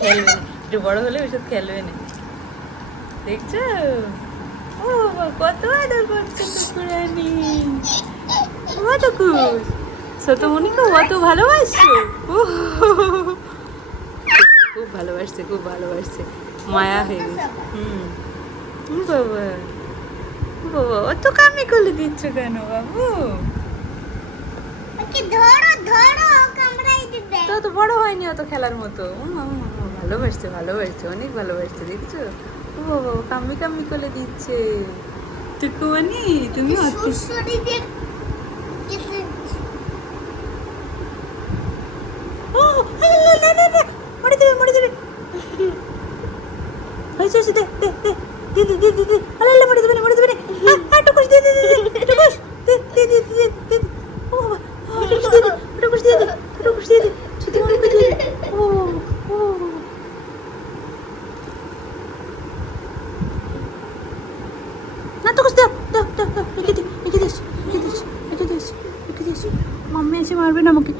একটু বড় হলে ওইসব খেলবে না। দেখছ? ও কত খুব। ভালোবাসছে। খুব ভালোবাসছে মায়া হয়ে গেছে। হুম। বাবা। বাবা, অত কামি করে দিচ্ছ কেন বাবু? ধরো। হয়নি অত খেলার মতো ভালোবাসছে ভালোবাসছে অনেক ভালোবাসছে দেখছ ও কাম্মি কাম্মি করে দিচ্ছে টুকুমানি তুমি দিদি দিদি দিদি আল্লাহ মরে যাবে মরে যাবে টুকুস দিদি দিদি টুকুস দিদি দিদি না টুকুস দাও দাও দাও রেখে দিস রেখে দিস রেখে দিস রেখে দিস। মাম্মি এসে মারবে না আমাকে।